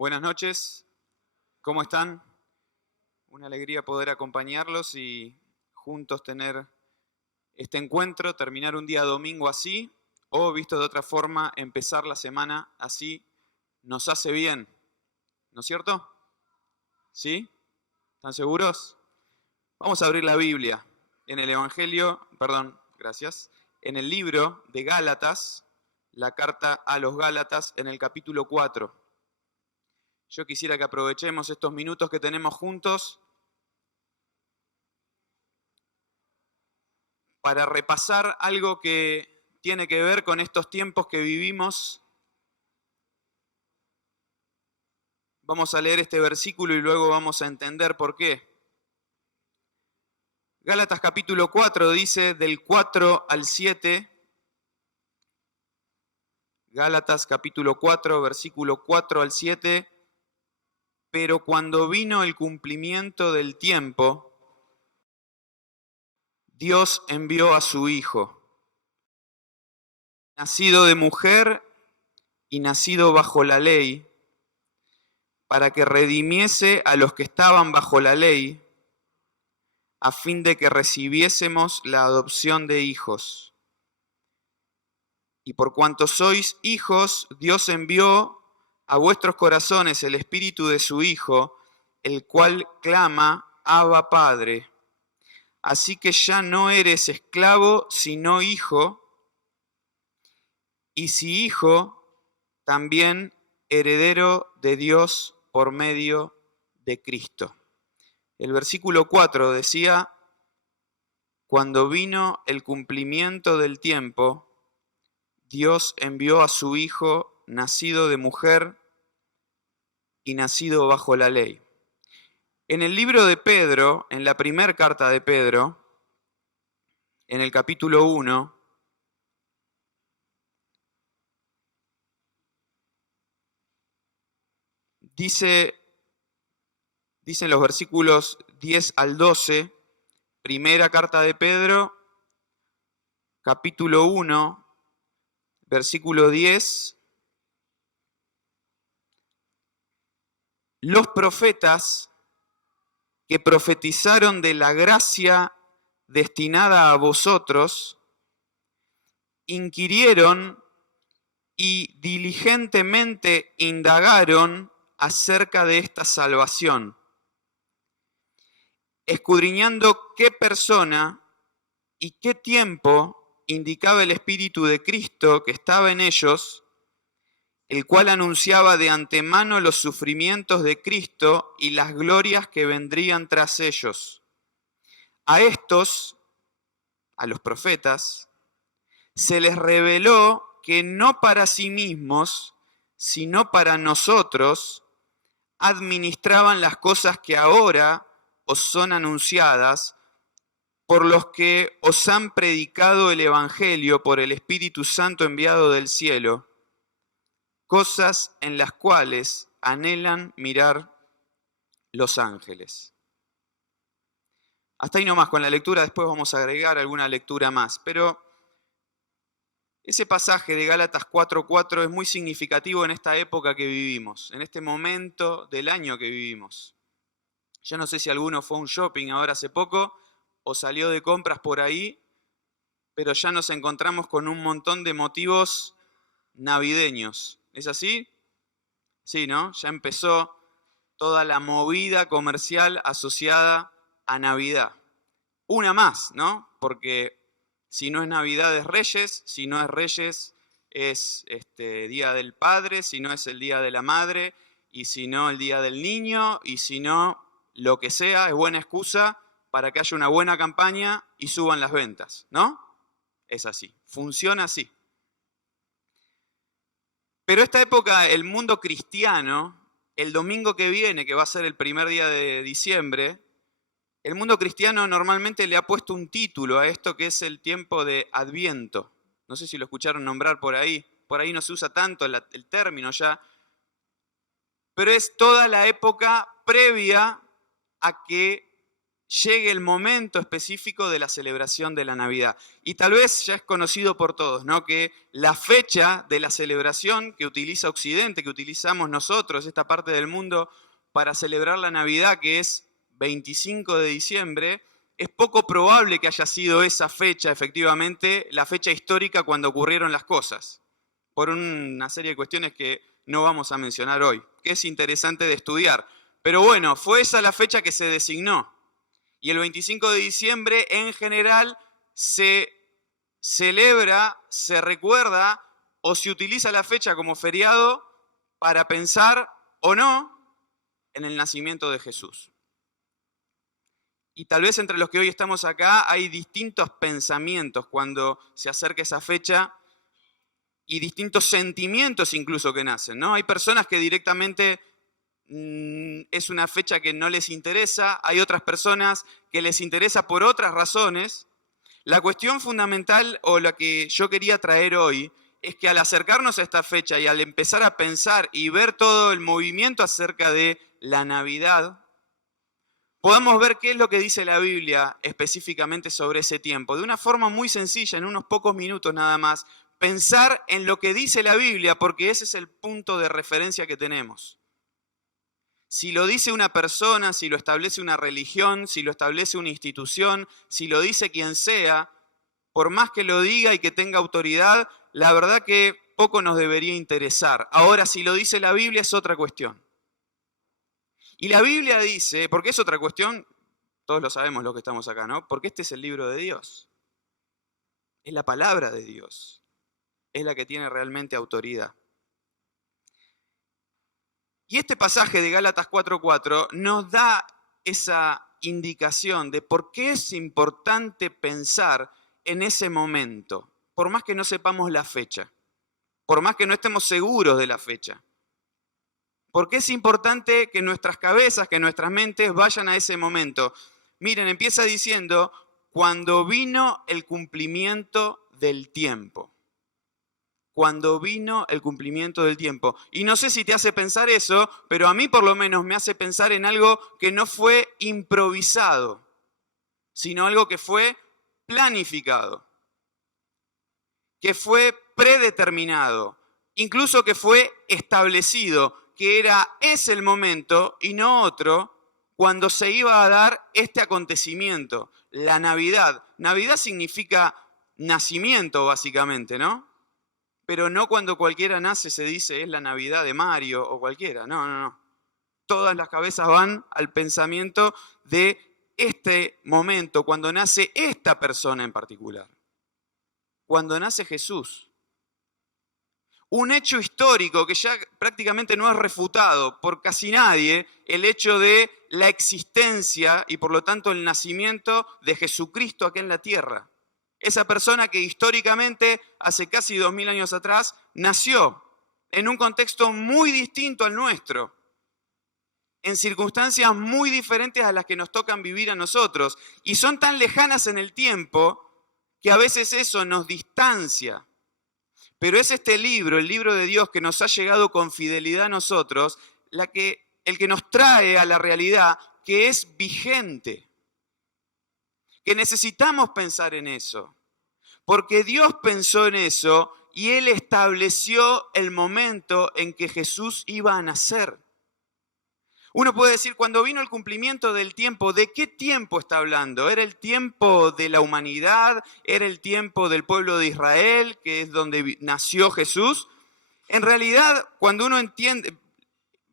Buenas noches, ¿cómo están? Una alegría poder acompañarlos y juntos tener este encuentro, terminar un día domingo así, o visto de otra forma, empezar la semana así, nos hace bien, ¿no es cierto? ¿Sí? ¿Están seguros? Vamos a abrir la Biblia en el Evangelio, gracias, en el libro de Gálatas, la carta a los Gálatas en el capítulo 4. Yo quisiera que aprovechemos estos minutos que tenemos juntos para repasar algo que tiene que ver con estos tiempos que vivimos. Vamos a leer este versículo y luego vamos a entender por qué. Gálatas capítulo 4 dice del 4 al 7. Gálatas capítulo 4, versículo 4 al 7. Pero cuando vino el cumplimiento del tiempo, Dios envió a su Hijo, nacido de mujer y nacido bajo la ley, para que redimiese a los que estaban bajo la ley, a fin de que recibiésemos la adopción de hijos. Y por cuanto sois hijos, Dios envió a vuestros corazones el Espíritu de su Hijo, el cual clama, Abba Padre. Así que ya no eres esclavo, sino hijo, y si hijo, también heredero de Dios por medio de Cristo. El versículo 4 decía, cuando vino el cumplimiento del tiempo, Dios envió a su Hijo, nacido de mujer y nacido bajo la ley. En el libro de Pedro, en la primera carta de Pedro, en el capítulo 1, dicen los versículos 10 al 12, primera carta de Pedro, capítulo 1, versículo 10, los profetas que profetizaron de la gracia destinada a vosotros, inquirieron y diligentemente indagaron acerca de esta salvación, escudriñando qué persona y qué tiempo indicaba el Espíritu de Cristo que estaba en ellos, el cual anunciaba de antemano los sufrimientos de Cristo y las glorias que vendrían tras ellos. A estos, a los profetas, se les reveló que no para sí mismos, sino para nosotros, administraban las cosas que ahora os son anunciadas, por los que os han predicado el Evangelio por el Espíritu Santo enviado del cielo, cosas en las cuales anhelan mirar los ángeles. Hasta ahí nomás con la lectura, después vamos a agregar alguna lectura más, pero ese pasaje de Gálatas 4:4 es muy significativo en esta época que vivimos, en este momento del año que vivimos. Yo no sé si alguno fue a un shopping ahora hace poco o salió de compras por ahí, pero ya nos encontramos con un montón de motivos navideños. ¿Es así? Sí, ¿no? Ya empezó toda la movida comercial asociada a Navidad. Una más, ¿no? Porque si no es Navidad es Reyes, si no es Reyes es Día del Padre, si no es el Día de la Madre, y si no el Día del Niño, y si no lo que sea, es buena excusa para que haya una buena campaña y suban las ventas, ¿no? Es así, funciona así. Pero esta época, el mundo cristiano, el domingo que viene, que va a ser el primer día de diciembre, el mundo cristiano normalmente le ha puesto un título a esto que es el tiempo de Adviento. No sé si lo escucharon nombrar por ahí no se usa tanto el término ya, pero es toda la época previa a que llegue el momento específico de la celebración de la Navidad. Y tal vez ya es conocido por todos, ¿no?, que la fecha de la celebración que utiliza Occidente, que utilizamos nosotros, esta parte del mundo, para celebrar la Navidad, que es 25 de diciembre, es poco probable que haya sido esa fecha, efectivamente, la fecha histórica cuando ocurrieron las cosas, por una serie de cuestiones que no vamos a mencionar hoy, que es interesante de estudiar. Pero bueno, fue esa la fecha que se designó. Y el 25 de diciembre, en general, se celebra, se recuerda o se utiliza la fecha como feriado para pensar o no en el nacimiento de Jesús. Y tal vez entre los que hoy estamos acá hay distintos pensamientos cuando se acerca esa fecha y distintos sentimientos incluso que nacen, ¿no? Hay personas que directamente es una fecha que no les interesa, hay otras personas que les interesa por otras razones. La cuestión fundamental o la que yo quería traer hoy es que al acercarnos a esta fecha y al empezar a pensar y ver todo el movimiento acerca de la Navidad, podamos ver qué es lo que dice la Biblia específicamente sobre ese tiempo. De una forma muy sencilla, en unos pocos minutos nada más, pensar en lo que dice la Biblia, porque ese es el punto de referencia que tenemos. Si lo dice una persona, si lo establece una religión, si lo establece una institución, si lo dice quien sea, por más que lo diga y que tenga autoridad, la verdad que poco nos debería interesar. Ahora, si lo dice la Biblia es otra cuestión. Y la Biblia dice, porque es otra cuestión, todos lo sabemos los que estamos acá, ¿no? Porque este es el libro de Dios. Es la palabra de Dios. Es la que tiene realmente autoridad. Y este pasaje de Gálatas 4:4 nos da esa indicación de por qué es importante pensar en ese momento, por más que no sepamos la fecha, por más que no estemos seguros de la fecha. ¿Por qué es importante que nuestras cabezas, que nuestras mentes vayan a ese momento? Miren, empieza diciendo, cuando vino el cumplimiento del tiempo. Cuando vino el cumplimiento del tiempo. Y no sé si te hace pensar eso, pero a mí por lo menos me hace pensar en algo que no fue improvisado, sino algo que fue planificado, que fue predeterminado, incluso que fue establecido, que es el momento y no otro cuando se iba a dar este acontecimiento, la Navidad. Navidad significa nacimiento básicamente, ¿no? Pero no cuando cualquiera nace se dice es la Navidad de Mario o cualquiera. No. Todas las cabezas van al pensamiento de este momento, cuando nace esta persona en particular. Cuando nace Jesús. Un hecho histórico que ya prácticamente no es refutado por casi nadie, el hecho de la existencia y por lo tanto el nacimiento de Jesucristo aquí en la tierra. Esa persona que históricamente, hace casi 2000 años atrás, nació en un contexto muy distinto al nuestro, en circunstancias muy diferentes a las que nos tocan vivir a nosotros, y son tan lejanas en el tiempo que a veces eso nos distancia. Pero es este libro, el libro de Dios, que nos ha llegado con fidelidad a nosotros, el que nos trae a la realidad que es vigente. Que necesitamos pensar en eso, porque Dios pensó en eso y Él estableció el momento en que Jesús iba a nacer. Uno puede decir, cuando vino el cumplimiento del tiempo, ¿de qué tiempo está hablando? ¿Era el tiempo de la humanidad? ¿Era el tiempo del pueblo de Israel, que es donde nació Jesús? En realidad, cuando uno entiende,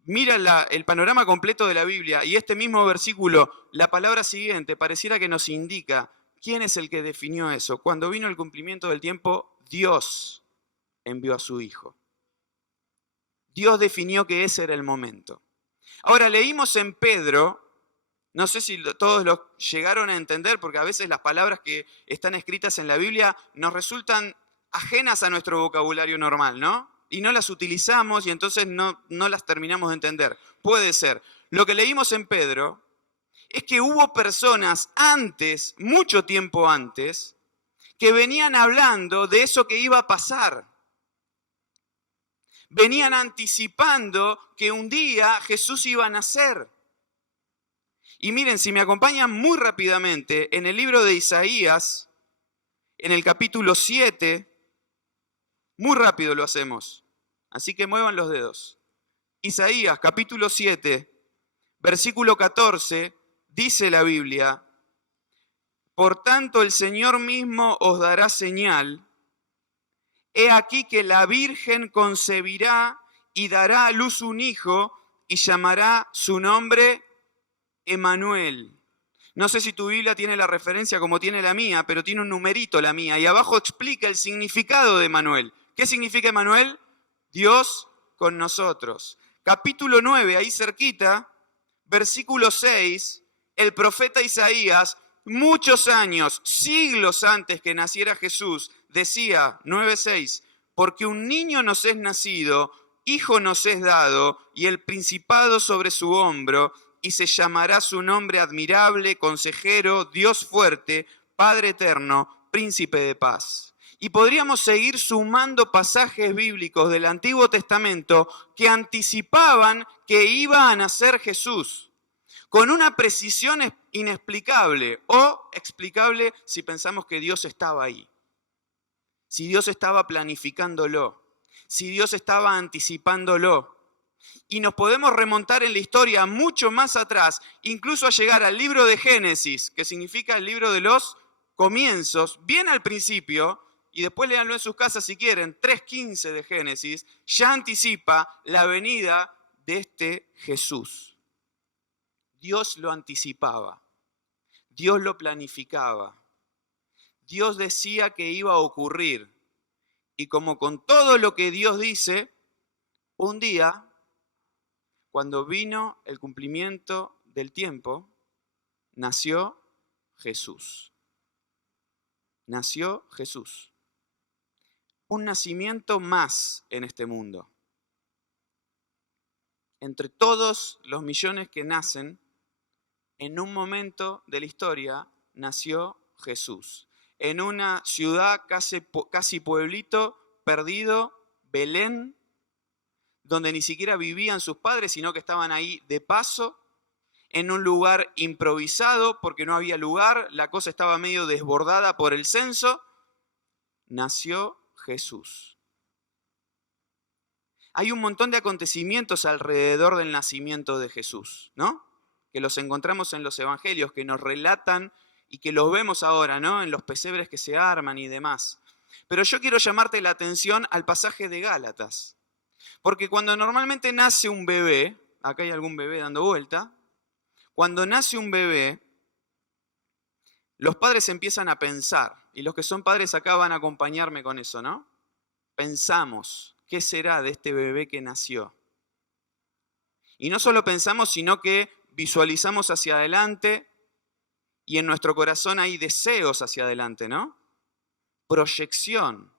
mira el panorama completo de la Biblia y este mismo versículo, la palabra siguiente, pareciera que nos indica quién es el que definió eso. Cuando vino el cumplimiento del tiempo, Dios envió a su Hijo. Dios definió que ese era el momento. Ahora, leímos en Pedro, no sé si todos lo llegaron a entender, porque a veces las palabras que están escritas en la Biblia nos resultan ajenas a nuestro vocabulario normal, ¿no? Y no las utilizamos y entonces no las terminamos de entender. Puede ser. Lo que leímos en Pedro es que hubo personas antes, mucho tiempo antes, que venían hablando de eso que iba a pasar. Venían anticipando que un día Jesús iba a nacer. Y miren, si me acompañan muy rápidamente, en el libro de Isaías, en el capítulo 7, muy rápido lo hacemos, así que muevan los dedos. Isaías, capítulo 7, versículo 14, dice la Biblia: por tanto el Señor mismo os dará señal. He aquí que la Virgen concebirá y dará a luz un hijo y llamará su nombre Emmanuel. No sé si tu Biblia tiene la referencia como tiene la mía, pero tiene un numerito la mía. Y abajo explica el significado de Emmanuel. ¿Qué significa Emmanuel? Dios con nosotros. Capítulo 9, ahí cerquita, versículo 6, el profeta Isaías, muchos años, siglos antes que naciera Jesús, decía, 9:6, porque un niño nos es nacido, hijo nos es dado, y el principado sobre su hombro, y se llamará su nombre admirable, consejero, Dios fuerte, Padre eterno, príncipe de paz. Y podríamos seguir sumando pasajes bíblicos del Antiguo Testamento que anticipaban que iba a nacer Jesús, con una precisión inexplicable o explicable si pensamos que Dios estaba ahí, si Dios estaba planificándolo, si Dios estaba anticipándolo. Y nos podemos remontar en la historia mucho más atrás, incluso a llegar al libro de Génesis, que significa el libro de los comienzos, bien al principio, y después léanlo en sus casas si quieren, 3:15 de Génesis, ya anticipa la venida de este Jesús. Dios lo anticipaba, Dios lo planificaba, Dios decía que iba a ocurrir, y como con todo lo que Dios dice, un día, cuando vino el cumplimiento del tiempo, nació Jesús. Nació Jesús. Un nacimiento más en este mundo. Entre todos los millones que nacen, en un momento de la historia nació Jesús. En una ciudad casi pueblito perdido, Belén, donde ni siquiera vivían sus padres, sino que estaban ahí de paso, en un lugar improvisado porque no había lugar, la cosa estaba medio desbordada por el censo, nació Jesús. Hay un montón de acontecimientos alrededor del nacimiento de Jesús, ¿no? Que los encontramos en los evangelios, que nos relatan y que los vemos ahora, ¿no? En los pesebres que se arman y demás. Pero yo quiero llamarte la atención al pasaje de Gálatas. Porque cuando normalmente nace un bebé, acá hay algún bebé dando vuelta, cuando nace un bebé, los padres empiezan a pensar, y los que son padres acá van a acompañarme con eso, ¿no? Pensamos, ¿qué será de este bebé que nació? Y no solo pensamos, sino que visualizamos hacia adelante y en nuestro corazón hay deseos hacia adelante, ¿no? Proyección.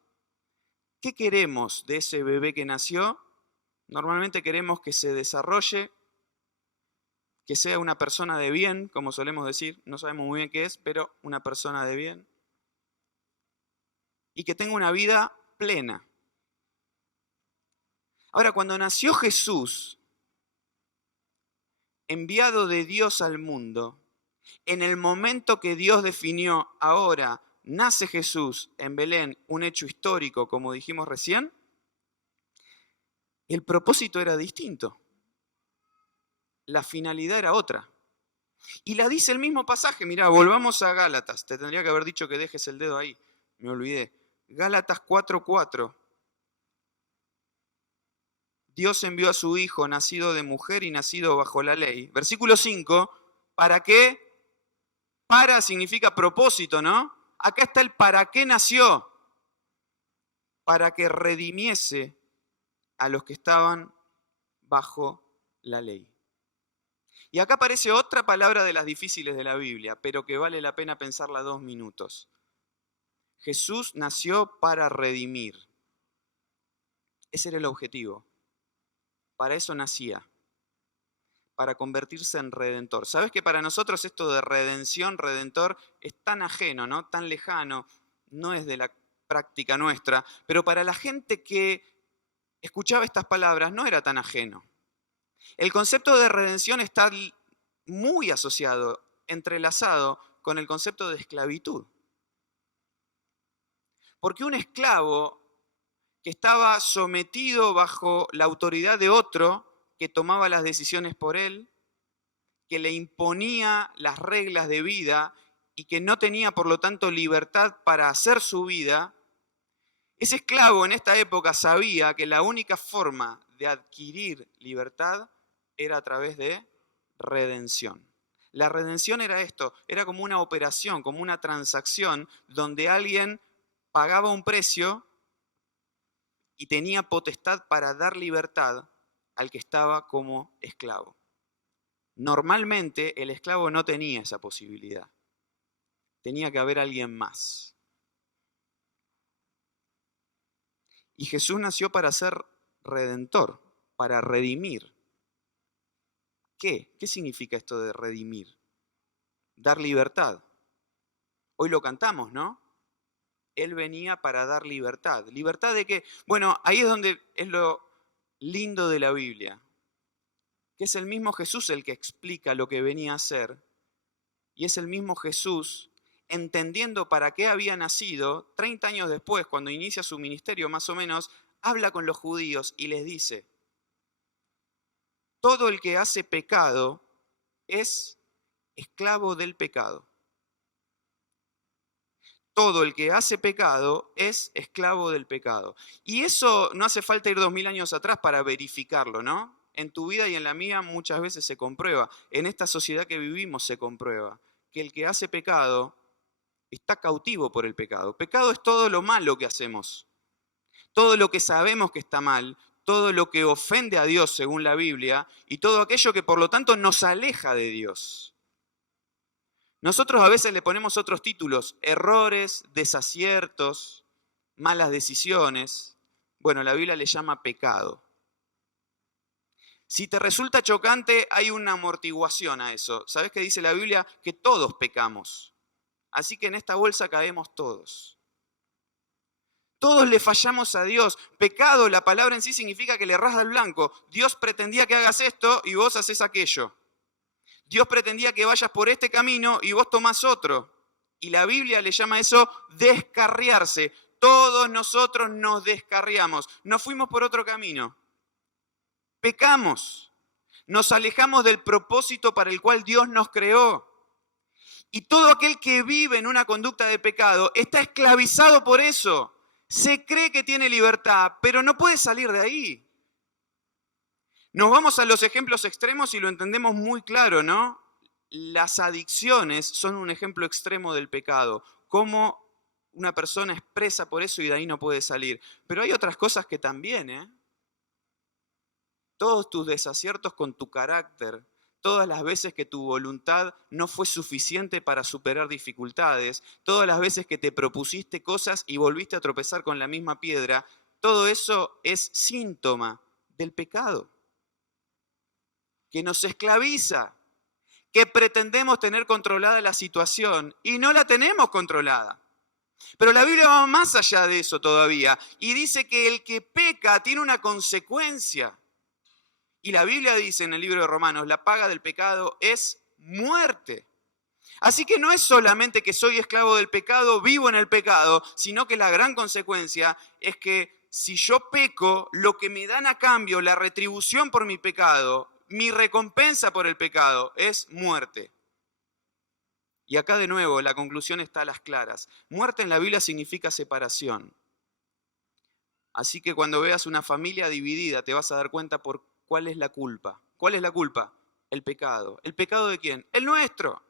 ¿Qué queremos de ese bebé que nació? Normalmente queremos que se desarrolle, que sea una persona de bien, como solemos decir, no sabemos muy bien qué es, pero una persona de bien. Y que tenga una vida plena. Ahora, cuando nació Jesús, enviado de Dios al mundo, en el momento que Dios definió, ahora nace Jesús en Belén, un hecho histórico, como dijimos recién, el propósito era distinto. La finalidad era otra. Y la dice el mismo pasaje. Mirá, volvamos a Gálatas. Te tendría que haber dicho que dejes el dedo ahí. Me olvidé. Gálatas 4:4. Dios envió a su Hijo, nacido de mujer y nacido bajo la ley. Versículo 5. ¿Para qué? Para significa propósito, ¿no? Acá está el para qué nació. Para que redimiese a los que estaban bajo la ley. Y acá aparece otra palabra de las difíciles de la Biblia, pero que vale la pena pensarla 2 minutos. Jesús nació para redimir. Ese era el objetivo. Para eso nacía. Para convertirse en redentor. ¿Sabes que para nosotros esto de redención, redentor, es tan ajeno, ¿no? Tan lejano, no es de la práctica nuestra, pero para la gente que escuchaba estas palabras no era tan ajeno. El concepto de redención está muy asociado, entrelazado con el concepto de esclavitud. Porque un esclavo que estaba sometido bajo la autoridad de otro, que tomaba las decisiones por él, que le imponía las reglas de vida y que no tenía, por lo tanto, libertad para hacer su vida, ese esclavo en esta época sabía que la única forma de adquirir libertad era a través de redención. La redención era esto, era como una operación, como una transacción donde alguien pagaba un precio y tenía potestad para dar libertad al que estaba como esclavo. Normalmente el esclavo no tenía esa posibilidad. Tenía que haber alguien más. Y Jesús nació para ser redentor, para redimir. ¿Qué? ¿Qué significa esto de redimir? Dar libertad. Hoy lo cantamos, ¿no? Él venía para dar libertad. ¿Libertad de qué? Bueno, ahí es donde es lo lindo de la Biblia, que es el mismo Jesús el que explica lo que venía a hacer, y es el mismo Jesús, entendiendo para qué había nacido, 30 años después, cuando inicia su ministerio más o menos, habla con los judíos y les dice, todo el que hace pecado es esclavo del pecado. Todo el que hace pecado es esclavo del pecado. Y eso no hace falta ir 2000 años atrás para verificarlo, ¿no? En tu vida y en la mía muchas veces se comprueba. En esta sociedad que vivimos se comprueba que el que hace pecado está cautivo por el pecado. Pecado es todo lo malo que hacemos, todo lo que sabemos que está mal, todo lo que ofende a Dios según la Biblia y todo aquello que por lo tanto nos aleja de Dios. Nosotros a veces le ponemos otros títulos, errores, desaciertos, malas decisiones. Bueno, la Biblia le llama pecado. Si te resulta chocante, hay una amortiguación a eso. ¿Sabés qué dice la Biblia? Que todos pecamos. Así que en esta bolsa caemos todos. Todos le fallamos a Dios. Pecado, la palabra en sí significa que le errás al blanco. Dios pretendía que hagas esto y vos haces aquello. Dios pretendía que vayas por este camino y vos tomás otro. Y la Biblia le llama eso descarriarse. Todos nosotros nos descarriamos. Nos fuimos por otro camino. Pecamos. Nos alejamos del propósito para el cual Dios nos creó. Y todo aquel que vive en una conducta de pecado está esclavizado por eso. Se cree que tiene libertad, pero no puede salir de ahí. Nos vamos a los ejemplos extremos y lo entendemos muy claro, ¿no? Las adicciones son un ejemplo extremo del pecado. Cómo una persona es presa por eso y de ahí no puede salir. Pero hay otras cosas que también, ¿eh? Todos tus desaciertos con tu carácter, todas las veces que tu voluntad no fue suficiente para superar dificultades, todas las veces que te propusiste cosas y volviste a tropezar con la misma piedra, todo eso es síntoma del pecado, que nos esclaviza, que pretendemos tener controlada la situación y no la tenemos controlada. Pero la Biblia va más allá de eso todavía y dice que el que peca tiene una consecuencia. Y la Biblia dice en el libro de Romanos, la paga del pecado es muerte. Así que no es solamente que soy esclavo del pecado, vivo en el pecado, sino que la gran consecuencia es que si yo peco, lo que me dan a cambio, la retribución por mi pecado, mi recompensa por el pecado, es muerte. Y acá de nuevo la conclusión está a las claras. Muerte en la Biblia significa separación. Así que cuando veas una familia dividida te vas a dar cuenta por cuál es la culpa. ¿Cuál es la culpa? El pecado. ¿El pecado de quién? El nuestro.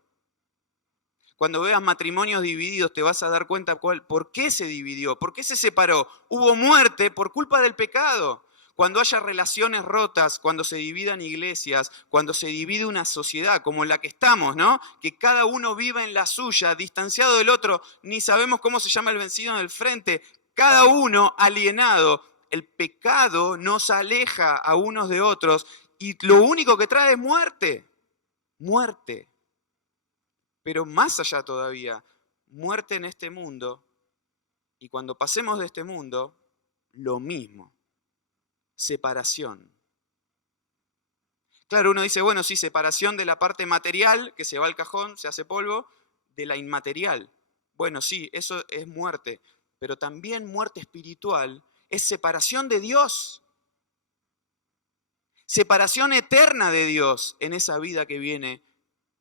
Cuando veas matrimonios divididos te vas a dar cuenta por qué se dividió, por qué se separó. Hubo muerte por culpa del pecado. Cuando haya relaciones rotas, cuando se dividan iglesias, cuando se divide una sociedad como la que estamos, ¿no? Que cada uno viva en la suya, distanciado del otro, ni sabemos cómo se llama el vencido en el frente, cada uno alienado. El pecado nos aleja a unos de otros y lo único que trae es muerte. Muerte. Pero más allá todavía, muerte en este mundo. Y cuando pasemos de este mundo, lo mismo. Separación. Claro, uno dice, bueno, sí, separación de la parte material, que se va al cajón, se hace polvo, de la inmaterial. Bueno, sí, eso es muerte, pero también muerte espiritual es separación de Dios, separación eterna de Dios en esa vida que viene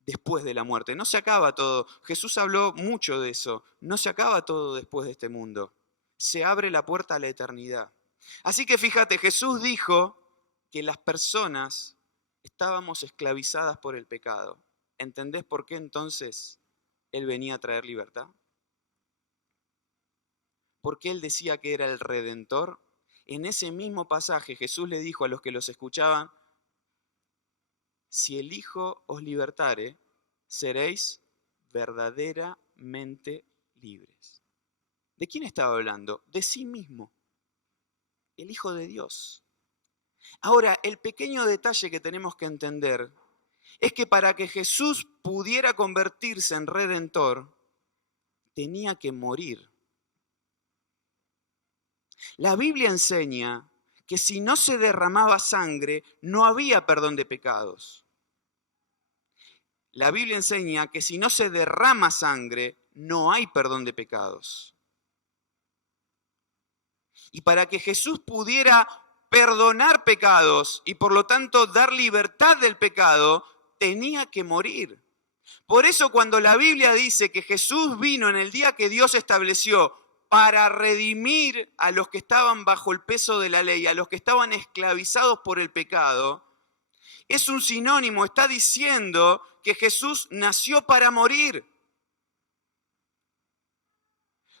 después de la muerte. No se acaba todo. Jesús habló mucho de eso. No se acaba todo después de este mundo. Se abre la puerta a la eternidad. Así que fíjate, Jesús dijo que las personas estábamos esclavizadas por el pecado. ¿Entendés por qué entonces Él venía a traer libertad? ¿Por qué Él decía que era el Redentor? En ese mismo pasaje Jesús le dijo a los que los escuchaban, si el Hijo os libertare, seréis verdaderamente libres. ¿De quién estaba hablando? De sí mismo, el Hijo de Dios. Ahora, el pequeño detalle que tenemos que entender es que para que Jesús pudiera convertirse en Redentor, tenía que morir. La Biblia enseña que si no se derramaba sangre, no había perdón de pecados. La Biblia enseña que si no se derrama sangre, no hay perdón de pecados. Y para que Jesús pudiera perdonar pecados y por lo tanto dar libertad del pecado, tenía que morir. Por eso cuando la Biblia dice que Jesús vino en el día que Dios estableció para redimir a los que estaban bajo el peso de la ley, a los que estaban esclavizados por el pecado, es un sinónimo, está diciendo que Jesús nació para morir.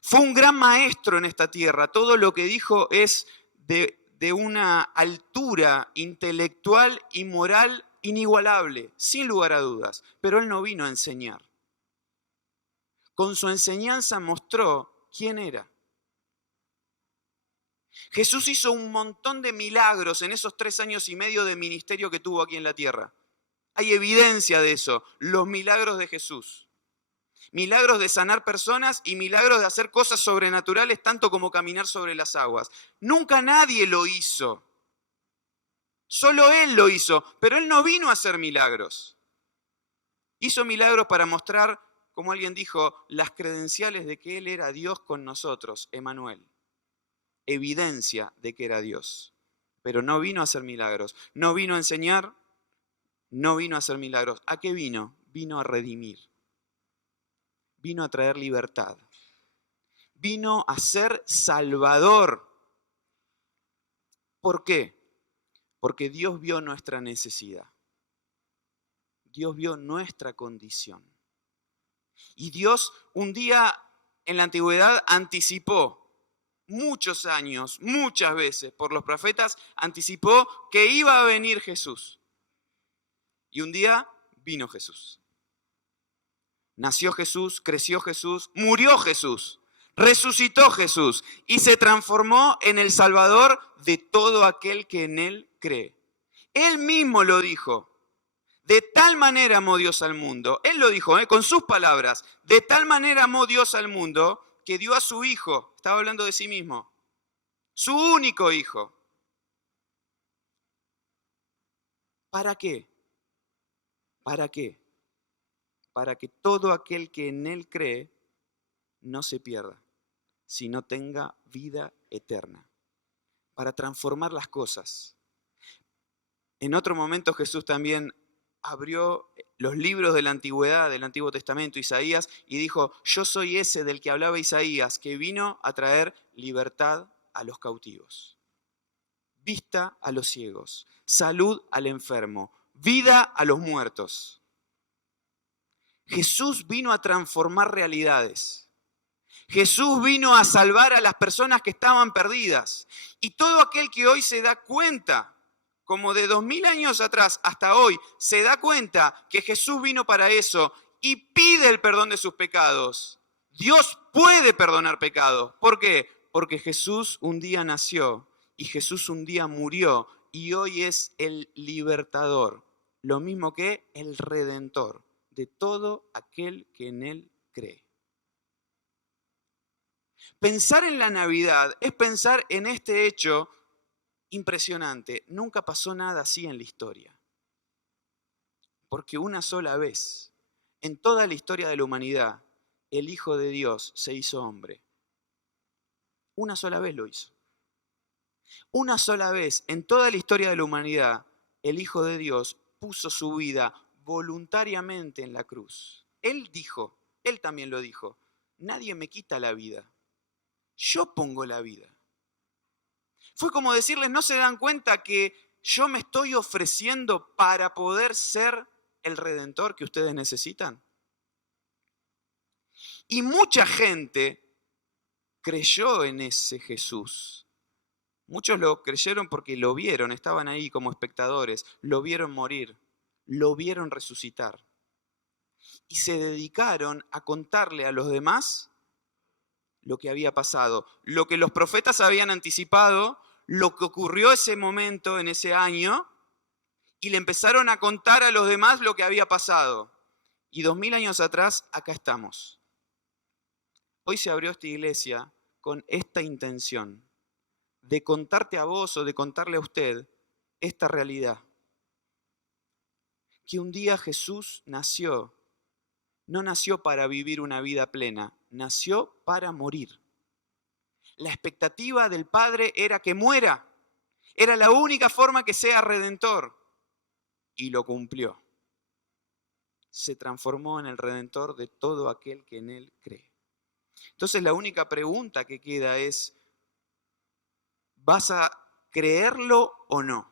Fue un gran maestro en esta tierra. Todo lo que dijo es de una altura intelectual y moral inigualable, sin lugar a dudas. Pero Él no vino a enseñar. Con su enseñanza mostró quién era. Jesús hizo un montón de milagros en esos 3 años y medio de ministerio que tuvo aquí en la tierra. Hay evidencia de eso, los milagros de Jesús. Milagros de sanar personas y milagros de hacer cosas sobrenaturales, tanto como caminar sobre las aguas. Nunca nadie lo hizo. Solo Él lo hizo, pero Él no vino a hacer milagros. Hizo milagros para mostrar, como alguien dijo, las credenciales de que Él era Dios con nosotros, Emmanuel. Evidencia de que era Dios. Pero no vino a hacer milagros. No vino a enseñar, no vino a hacer milagros. ¿A qué vino? Vino a redimir. Vino a traer libertad. Vino a ser Salvador. ¿Por qué? Porque Dios vio nuestra necesidad. Dios vio nuestra condición. Y Dios un día en la antigüedad anticipó, muchos años, muchas veces por los profetas, anticipó que iba a venir Jesús. Y un día vino Jesús. Nació Jesús, creció Jesús, murió Jesús, resucitó Jesús y se transformó en el Salvador de todo aquel que en Él cree. Él mismo lo dijo. De tal manera amó Dios al mundo. Él lo dijo con sus palabras. De tal manera amó Dios al mundo que dio a su Hijo. Estaba hablando de sí mismo. Su único Hijo. ¿Para qué? ¿Para qué? Para que todo aquel que en Él cree no se pierda, sino tenga vida eterna. Para transformar las cosas. En otro momento Jesús también abrió los libros de la antigüedad, del Antiguo Testamento, Isaías, y dijo, yo soy ese del que hablaba Isaías, que vino a traer libertad a los cautivos, vista a los ciegos, salud al enfermo, vida a los muertos. Jesús vino a transformar realidades. Jesús vino a salvar a las personas que estaban perdidas. Y todo aquel que hoy se da cuenta, como de 2000 años atrás hasta hoy, se da cuenta que Jesús vino para eso y pide el perdón de sus pecados. Dios puede perdonar pecados. ¿Por qué? Porque Jesús un día nació y Jesús un día murió y hoy es el libertador, lo mismo que el redentor de todo aquel que en Él cree. Pensar en la Navidad es pensar en este hecho impresionante. Nunca pasó nada así en la historia. Porque una sola vez, en toda la historia de la humanidad, el Hijo de Dios se hizo hombre. Una sola vez lo hizo. Una sola vez en toda la historia de la humanidad, el Hijo de Dios puso su vida voluntariamente en la cruz. Él dijo, él también lo dijo, nadie me quita la vida, yo pongo la vida. Fue como decirles, ¿no se dan cuenta que yo me estoy ofreciendo para poder ser el redentor que ustedes necesitan? Y mucha gente creyó en ese Jesús. Muchos lo creyeron porque lo vieron, estaban ahí como espectadores, lo vieron morir, lo vieron resucitar. Y se dedicaron a contarle a los demás lo que había pasado, lo que los profetas habían anticipado, lo que ocurrió ese momento, en ese año, y le empezaron a contar a los demás lo que había pasado. Y 2000 años atrás, acá estamos. Hoy se abrió esta iglesia con esta intención, de contarte a vos o de contarle a usted esta realidad. Que un día Jesús nació, no nació para vivir una vida plena, nació para morir. La expectativa del Padre era que muera. Era la única forma que sea redentor. Y lo cumplió. Se transformó en el redentor de todo aquel que en él cree. Entonces la única pregunta que queda es, ¿vas a creerlo o no?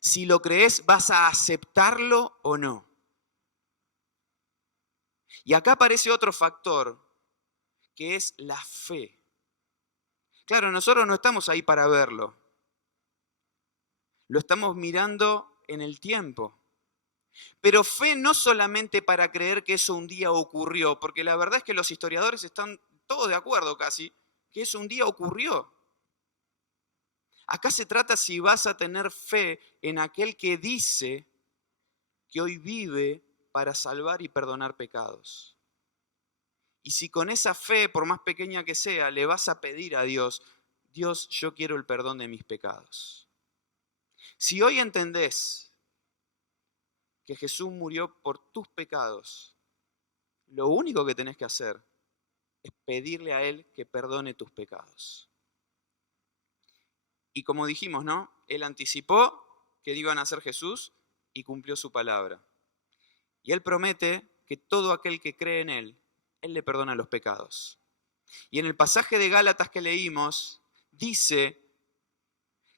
Si lo crees, ¿vas a aceptarlo o no? Y acá aparece otro factor, que es la fe. Claro, nosotros no estamos ahí para verlo. Lo estamos mirando en el tiempo. Pero fe no solamente para creer que eso un día ocurrió, porque la verdad es que los historiadores están todos de acuerdo casi, que eso un día ocurrió. Acá se trata si vas a tener fe en aquel que dice que hoy vive para salvar y perdonar pecados. Y si con esa fe, por más pequeña que sea, le vas a pedir a Dios, Dios, yo quiero el perdón de mis pecados. Si hoy entendés que Jesús murió por tus pecados, lo único que tenés que hacer es pedirle a Él que perdone tus pecados. Y como dijimos, ¿no? Él anticipó que iba a nacer Jesús y cumplió su palabra. Y Él promete que todo aquel que cree en Él, Él le perdona los pecados. Y en el pasaje de Gálatas que leímos, dice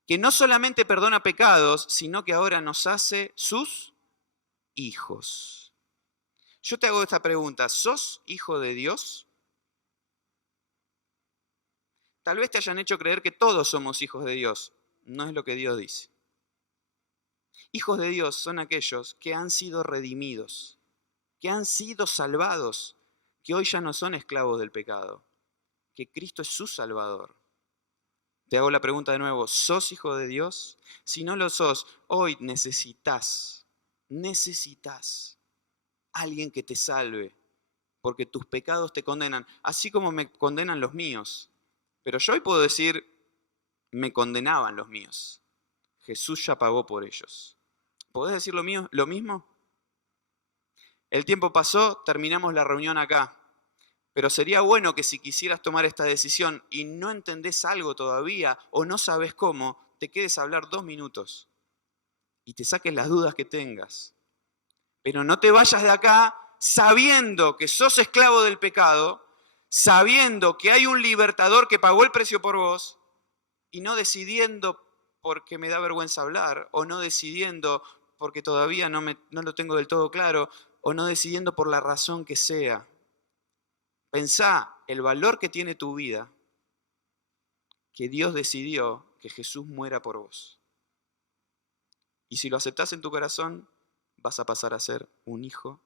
que no solamente perdona pecados, sino que ahora nos hace sus hijos. Yo te hago esta pregunta, ¿sos hijo de Dios? Tal vez te hayan hecho creer que todos somos hijos de Dios. No es lo que Dios dice. Hijos de Dios son aquellos que han sido redimidos, que han sido salvados, que hoy ya no son esclavos del pecado, que Cristo es su Salvador. Te hago la pregunta de nuevo, ¿sos hijo de Dios? Si no lo sos, hoy necesitas alguien que te salve, porque tus pecados te condenan, así como me condenan los míos. Pero yo hoy puedo decir, me condenaban los míos. Jesús ya pagó por ellos. ¿Podés decir lo mismo? El tiempo pasó, terminamos la reunión acá. Pero sería bueno que si quisieras tomar esta decisión y no entendés algo todavía o no sabes cómo, te quedes a hablar 2 minutos y te saques las dudas que tengas. Pero no te vayas de acá sabiendo que sos esclavo del pecado, sabiendo que hay un libertador que pagó el precio por vos y no decidiendo porque me da vergüenza hablar o no decidiendo porque todavía no lo tengo del todo claro o no decidiendo por la razón que sea. Pensá el valor que tiene tu vida, que Dios decidió que Jesús muera por vos. Y si lo aceptás en tu corazón, vas a pasar a ser un hijo